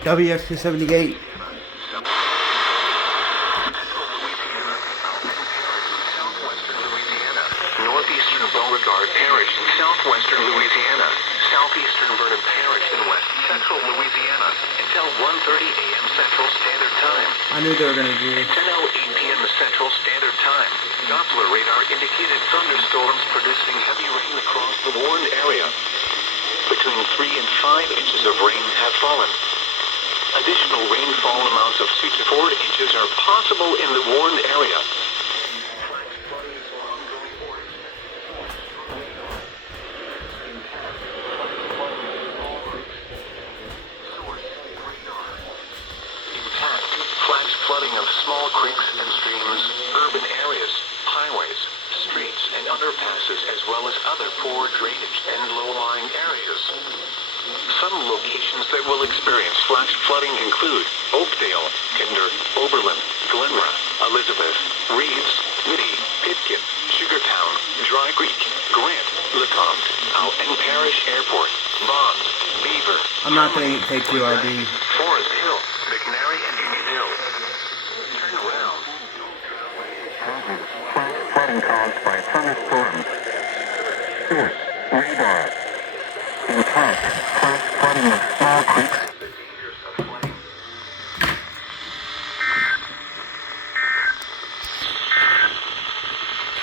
WXK78. Northeastern Beauregard Parish in southwestern Louisiana, southeastern Vernon Parish in west central Louisiana, until 1:30 a.m. Central Standard Time. I knew they were going to do this. 10:08 p.m. Central Standard Time. Doppler radar indicated thunderstorms producing heavy rain across the warned area. Between 3 and 5 inches of rain have fallen. Additional rainfall amounts of 2 to 4 inches are possible in the warned area. Flash flooding of small creeks and streams, urban areas, highways, streets, and underpasses, as well as other poor drainage and low-lying areas. Some locations that will experience flash flooding include Oakdale, Kinder, Oberlin, Glenra, Elizabeth, Reeves, Whitty, Pitkin, Sugartown, Dry Creek, Grant, LeCompte, and Parish Airport, Bond, Beaver, I'm not going to eat KQID. Forest Hill, McNary, and Indian Hill. Turn around. Flooding caused by thunderstorms. Source, radar. Impact, flash flooding of small creeks